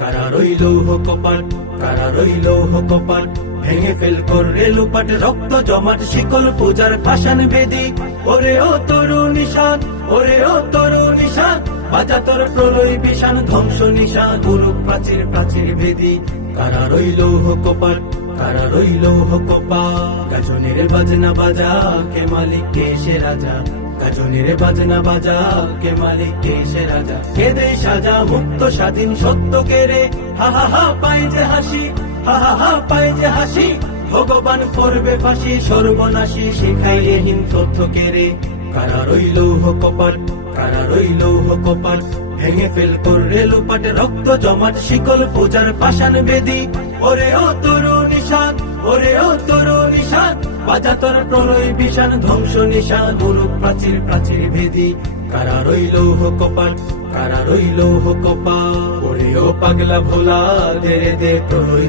কারা রইল কপাট কারা রইল কপাট ভেঙে ফেল কর রেলুপাট রক্ত জমাট, শিকল পূজার ভাসান বেদি। ওরে ও তরু নিশান ওরে ও তরু নিশান বাজা তোর প্রলয় বিষান, ধ্বংস নিশান গুরু প্রাচীর প্রাচীর বেদি। কারা রইল কপাট কারা রইল কপা গাজনের বাজনা বাজা, কে মালিক, কে সে রাজা। গাজনের বাজনা বাজা, কে মালিক, কে সে রাজা? কে দে সাজা? মুক্ত, স্বাধীন, সত্য কে রে? হা হা হা পাই যে হাসি, হা হা হা পাই যে হাসি। ভগবান করবে ফাঁসি, সর্বনাশী, শিখাইলে হিম তথ্য কে রে? কারা রইল কপাট কারা রইল কপাট ভেঙে ফেল কর রেলুপাট রক্ত জমাট, শিকল পূজার পাষাণ বেদি। ওরে ও তরু নিশান ওরে ও তরু নিশান বাজা তোর প্রলয় বিষান ধ্বংস নিশান গুরু প্রাচীর প্রাচীর ভেদি। কারা রইল কপাট কারা রইল কপা ওরে ও পাগলা ভোলা দে প্রলয়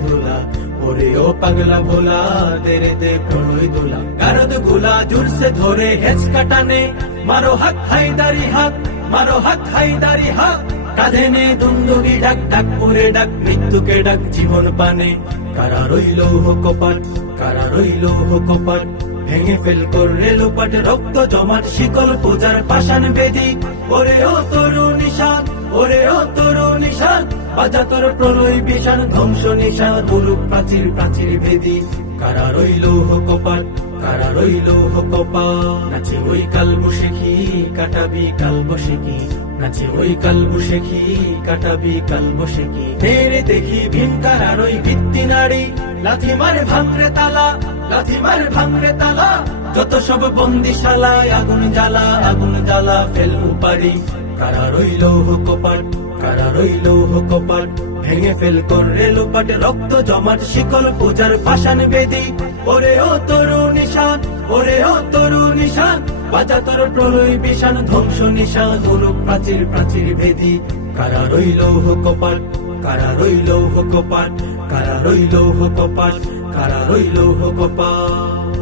ওরে ও পাগলা ভোলা দে প্রলয় গারদগুলা জুরসে ধরে কাটানে। মারো হাত হাইদারি হাত মারো হাত হাইদারি হাত কাঁধে নে দুন্দুগি ডাক ডাক করে ডাক, মৃত্যুকে ডাক, জীবন পানে। কারা রইল কপাট কারা রইল কপাট? ভেঙে ফেল কর রেলুপাট রক্ত জমাট, শিকল পূজার পাষাণ বেদি। ওরে ও তরু নিশান ওরে ও তরু নিশান বাজা প্রলয় বিষাণ ধ্বংস নিশান গুরু প্রাচীর প্রাচীর ভেদি কারা রইল কপাট? কারা রইল কপা নাচে ওই কাল বসে কি, কাটাবি কাল বসে কি? নাচে ওই কাল বসে কি, কাটাবি কাল বসে কি? দেখি ভীম কারার ওই ভিত্তি নারী। লাথি মারে ভাঙরে তালা, লাথি মারে ভাঙরে তালা। যত সব আগুন জ্বালা আগুন জ্বালা উপারি কারা রইল কপাট কারা রইল কপাট ভেঙে ফেল রক্ত জমাট, শিকল পূজার পাষাণ বেদি। ওরে ও তরু নিশান, ওরে ও তরু নিশান বাজা তোর প্রলয় বিষাণ ধ্বংস নিশান গুরু প্রাচীর প্রাচীর ভেদি কারা রইল কপাট কারা রইল কপাট কারা রইল কপাট কারা রইল কপাট